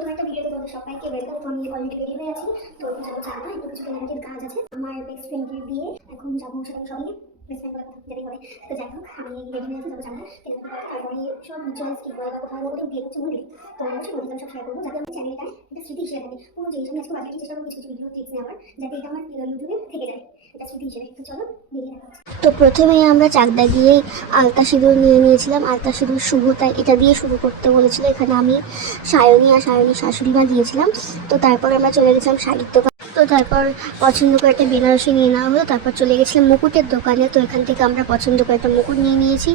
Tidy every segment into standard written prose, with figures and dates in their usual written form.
নতুন একটা ভিডিওতে তোমাদের সবাইকে ওয়েলকাম। তো আমি অলরেডি রেডি হয়ে আছি, তো যাবো চাঁদা, একটু কিছু কেনাকাটির কাজ আছে। আমার বেস্ট ফ্রেন্ডের বিয়ে, এখন যাবো সাথে সবাই বেস্ট ফ্রেন্ড কথা যেতেই হবে। তো যাই হোক, আমি রেডি হয়ে আছি, যাবো চাঁদা কেনাকাটি, তারপরে সব রিচুয়ালস কি হয় বা কোথাও কোথাও বিয়ে হচ্ছে মন্দিরে, তো অবশ্যই তোমাদের সব শেয়ার করবো, যাতে আমার চ্যানেলটা একটা স্মৃতি হিসেবে থাকে। পুরো যে আমি আজকে বাজারে চেষ্টা করবো কিছু কিছু ভিডিও টিপস নেওয়ার, যাতে এটা আমার ইউটিউবে থেকে যায় এটা স্মৃতি হিসেবে। তো চলো বেরিয়ে দেখা হচ্ছে। তো প্রথমে আমরা চাকদা গিয়ে আলতা সিঁদুর নিয়ে নিয়েছিলাম। আলতা সিঁদুর শুভ, তাই এটা দিয়ে শুরু করতে বলেছিল। এখানে আমি সায়নী আর সায়নী শাশুড়ি মা দিয়েছিলাম। তো তারপর আমরা চলে গেছিলাম শাড়ির দোকান। তো তারপর পছন্দ করে একটা বেনারসি নিয়ে নেওয়া হলো। তারপর চলে গেছিলাম মুকুটের দোকানে। তো এখান থেকে আমরা পছন্দ করে একটা মুকুট নিয়ে নিয়েছি।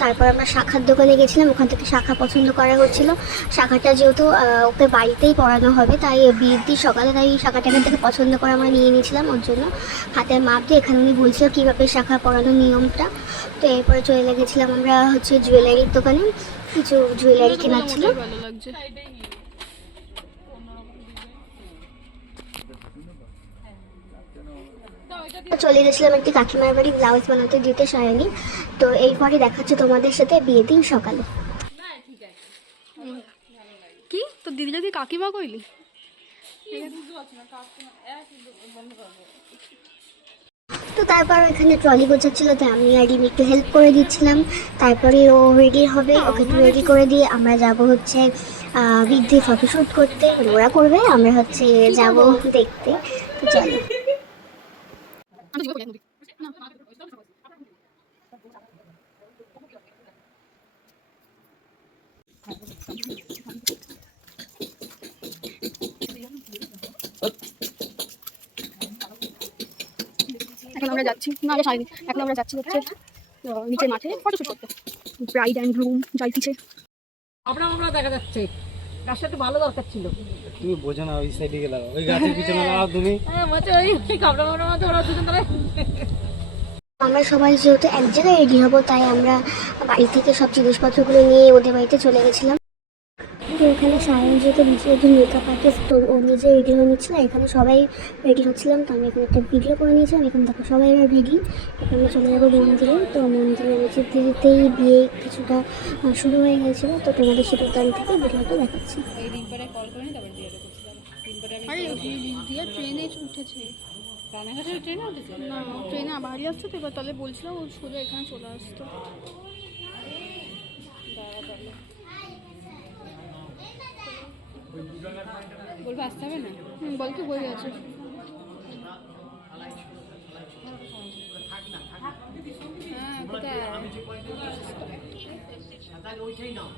তারপর আমরা শাখার দোকানে গেছিলাম, ওখান থেকে শাখা পছন্দ করা হচ্ছিল। শাখাটা যেহেতু ওকে বাড়িতেই পরানো হবে, তাই বিয়ের দিন সকালে, তাই শাখাটা এখান থেকে পছন্দ করে আমরা নিয়ে নিয়েছিলাম। ওর জন্য হাতের মাপ দিয়ে এখানে উনি বলছিল কীভাবে শাখা পরানোর নিয়মটা। তো এরপরে চলে গেছিলাম আমরা জুয়েলারির দোকানে, কিছু জুয়েলারি কেনার ছিল। চলে গেছিলাম একটি কাকিমার বাড়ি ব্লাউজ বানাতে দিতে সায়নি। তো এরপরে দেখাচ্ছে তোমাদের সাথে বিয়ে দিন সকালে। কি তো দিদি যদি কাকিমা কইলি? তো তারপর এখানে ট্রলি গোছাচ্ছিল, তাই আমি আর রিমি একটু হেল্প করে দিচ্ছিলাম। তারপরে ও রেডি হবে, ওকে একটু রেডি করে দিয়ে আমরা যাব হচ্ছে বৃদ্ধি ফটোশ্যুট করতে। ওরা করবে, আমরা হচ্ছে যাব দেখতে। তো চলো। এখন আমরা যাচ্ছি না, এখন আমরা যাচ্ছি হচ্ছে নিচের মাঠে ফটোশুট করতে। ব্রাইড অ্যান্ড গ্রুম যাইতেছে। আমরা দেখা যাচ্ছে রাস্তাটা ভালো দরকার ছিল। তুমি বোঝো না, ওই সাইডে গেলাম, ওই গাছের পিছনে লাগাও তুমি। আমরা সবাই যেহেতু এক জায়গায় রেডি হবো, তাই আমরা বাড়ি থেকে সব জিনিসপত্রগুলো নিয়ে ওদের বাড়িতে চলে গেছিলাম। তো এখানে সায়ন যেহেতু নিজে একজন মেকআপ আর্টিস্ট, তো ও নিজে রেডি হয়ে নিচ্ছিল। এখানে সবাই রেডি হচ্ছিলাম, তো আমি এখানে একটা ভিডিও করে নিয়েছিলাম। এখানে দেখো সবাই রেডি। এখন আমরা চলে যাবো মন্দিরে। তো মন্দিরে যেতে যেতেই বিয়ে কিছুটা শুরু হয়ে গেছিলো। তো তোমাদের সেটার দান থেকে ভিডিওটা দেখাচ্ছি। ট্রেনে উঠেছে না, ট্রেনে বাড়ি আসতো তো, এবার তাহলে বলছিলাম ও সোজা এখানে চলে আসতো। বলবো আসতে হবে না, বল কি বই আছে। হ্যাঁ, কোথায়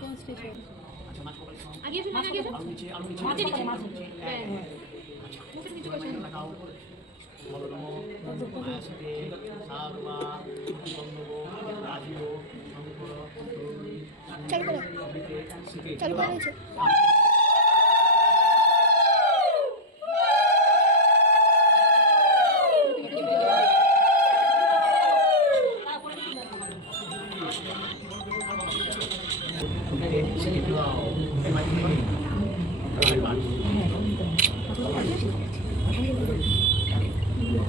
কোন স্টেশন? চালু করে দিয়েছে।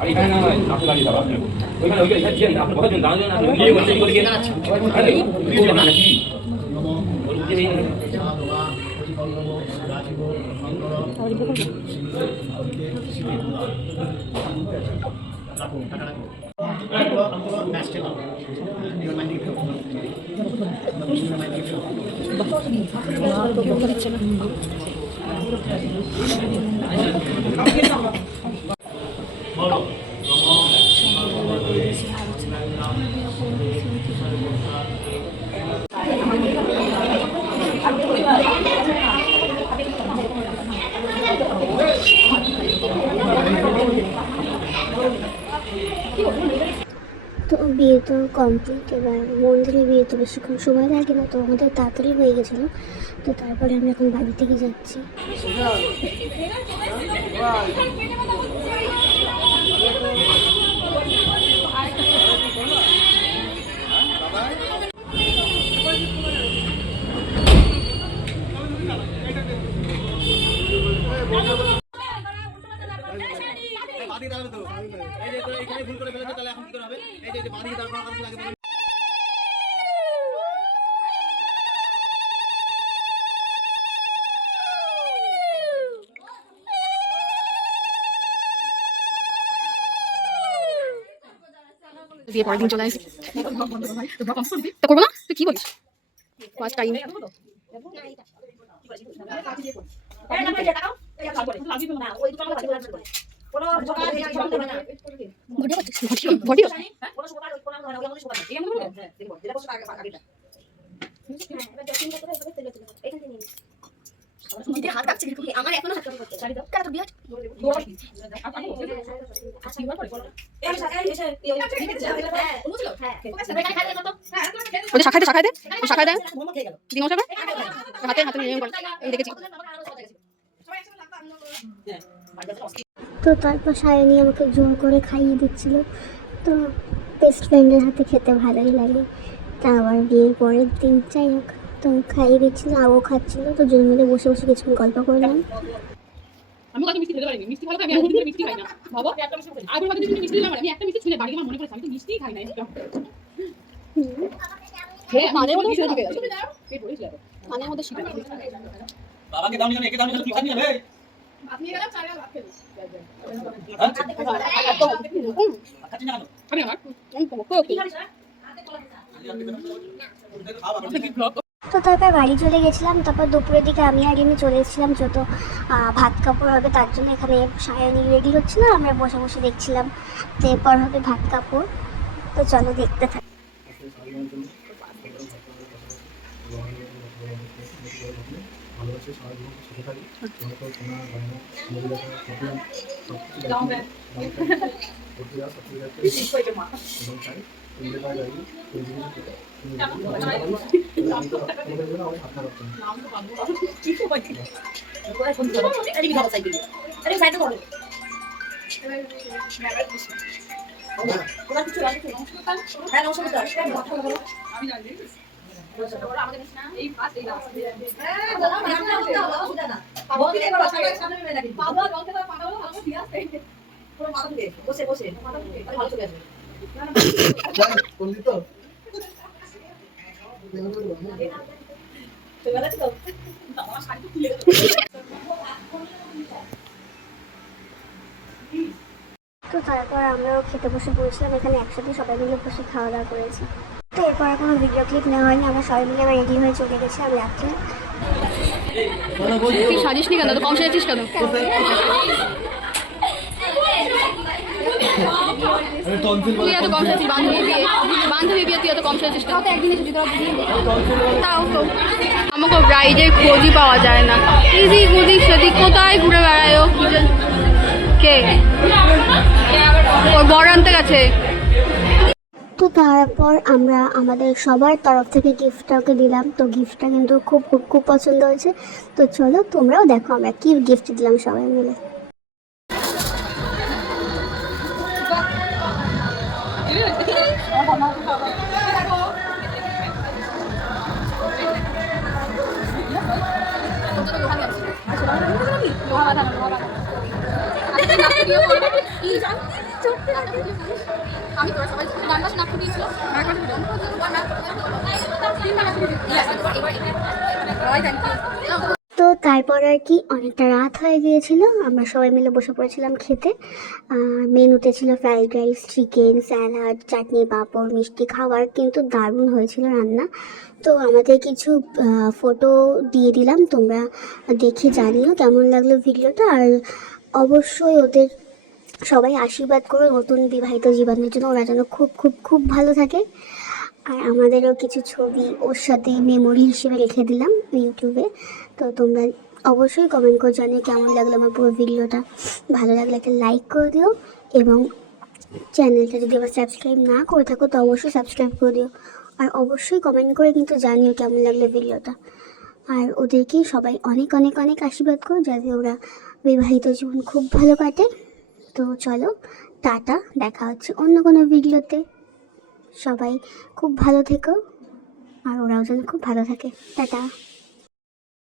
এখানে না হয় আপনি দাঁড়িয়ে যাবেন, ওইখানে ওইখানে দিয়ে দিন, আপনি কথা শুনুন, দাঁড়ান না, দিয়ে বলতে বলে দিয়ে দাঁড়াচ্ছি, আরে কি না নাকি বলতে এই তো বিয়ে তো কমপ্লিট। এবার মন্দিরে বিয়ে তো বেশিক্ষণ সময় লাগে না, তো আমাদের তাড়াতাড়ি হয়ে গেছিলো। তো তারপরে আমরা এখন বাড়ি থেকে যাচ্ছি। এখানে ভুল করে ফেলেছে, তাহলে এখন কি হবে? এই যে বাড়ি তারপর দিয়ে পরের দিন চলে আসি তো করবো না, তুই কি বলিস? ফার্স্ট টাইম আমার এখনো হাত করতে কেন তো বিয়ে ওদের শাখায় শাখায় দে, শাখায় দেয় দিন শাখা হাতে হাতে নিয়ে করে আমি দেখেছি। তো তারপর সায়নী আমাকে জোর করে খাইয়ে দিচ্ছিল। তো বেস্ট ফ্রেন্ডের হাতে খেতে ভালোই লাগে। তা আবার বিয়ের পরের দিন যাই হোক, তো খাইয়ে দিচ্ছিল, আও খাচ্ছিল, তো দুজন মিলে বসে বসে কিছুক্ষণ গল্প করলাম। আমি কাছে মিষ্টি খেতে পারিনি, মিষ্টি ভালো খাই আমি, এখন মিষ্টি খাই না বাবা। আগের মাঝে যদি মিষ্টি দিলাম, আমি একটা মিষ্টি ছুঁয়ে বাড়ি আমার মনে পড়ে আমি তো মিষ্টিই খাই না। মানের মধ্যে শুরু হয়ে গেছে, মানের মধ্যে শিখে বাবাকে দাও নিয়ে একে দাও নিয়ে তুই খাবি না রে আপনি গেলাম চাইলে ভাত খেলো খাচ্ছি না আমি আমার তো তারপর বাড়ি চলে গেছিলাম। তারপর দুপুরের দিকে আমি আর রিমি চলে এসেছিলাম, যত ভাত কাপড় হবে তার জন্য এখানে সায়নী রেডি হচ্ছিল, আমরা বসে বসে দেখছিলাম। তো এরপর হবে ভাত কাপড়, তো চলো দেখতে থাকি। তো তারপর আমরাও খেতে বসে পড়েছিলাম, এখানে একসাথে সবাই মিলে বসে খাওয়া দাওয়া করেছি। তো এরপর কোনো ভিডিও ক্লিপ নেওয়া হয়নি, আমরা সবাই মিলে আবার রেডি হয়ে চলে গেছি। আমি রাত্রে তুই সাজিস নি কেন, তো কম সেজেছিস কেন? তুই এত কম সেজেছিস, বান্ধবী বিয়ে তুই এত কম সেজেছিস কেন? তাও তো আমাকে ব্রাইডের খোঁজই পাওয়া যায় না, এদিক ওদিক সেদিক কোথায় ঘুরে বেড়ায় ও। কে ওর বর আনতে গেছে। তো তারপর আমরা আমাদের সবার তরফ থেকে গিফটটা ওকে দিলাম। তো গিফটটা কিন্তু খুব খুব খুব পছন্দ হয়েছে। তো চলো তোমরাও দেখো আমরা কি গিফট দিলাম সবাই মিলে। আমি তোরা সবাই গান বাজনা নাটক দিয়েছিল তো তারপর আর কি অনেকটা রাত হয়ে গিয়েছিল, আমরা সবাই মিলে বসে পড়েছিলাম খেতে। মেনুতে ছিল ফ্রাইড রাইস, চিকেন, স্যালাড, চাটনি, পাঁপড়, মিষ্টি। খাবার কিন্তু দারুণ হয়েছিল রান্না। তো আমাদের কিছু ফটো দিয়ে দিলাম, তোমরা দেখে জানিও কেমন লাগলো ভিডিওটা। আর অবশ্যই ওদের সবাই আশীর্বাদ করো নতুন বিবাহিত জীবনের জন্য, ওরা যেন খুব খুব খুব ভালো থাকে। আর আমাদেরও কিছু ছবি ওর সাথে মেমোরি হিসেবে রেখে দিলাম ইউটিউবে। তো তোমরা অবশ্যই কমেন্ট করে জানিও কেমন লাগলো আমার পুরো ভিডিওটা। ভালো লাগলে একটা লাইক করে দিও, এবং চ্যানেলটা যদি আবার সাবস্ক্রাইব না করে থাকো তো অবশ্যই সাবস্ক্রাইব করে দিও। আর অবশ্যই কমেন্ট করে কিন্তু জানিও কেমন লাগলো ভিডিওটা। আর ওদেরকে সবাই অনেক অনেক অনেক আশীর্বাদ করো যাতে ওরা বিবাহিত জীবন খুব ভালো কাটে। তো চলো টাটা, দেখা হচ্ছে অন্য কোনো ভিডিওতে। সবাই খুব ভালো থেকো, আর ওরাও যেন খুব ভালো থাকে। টাটা।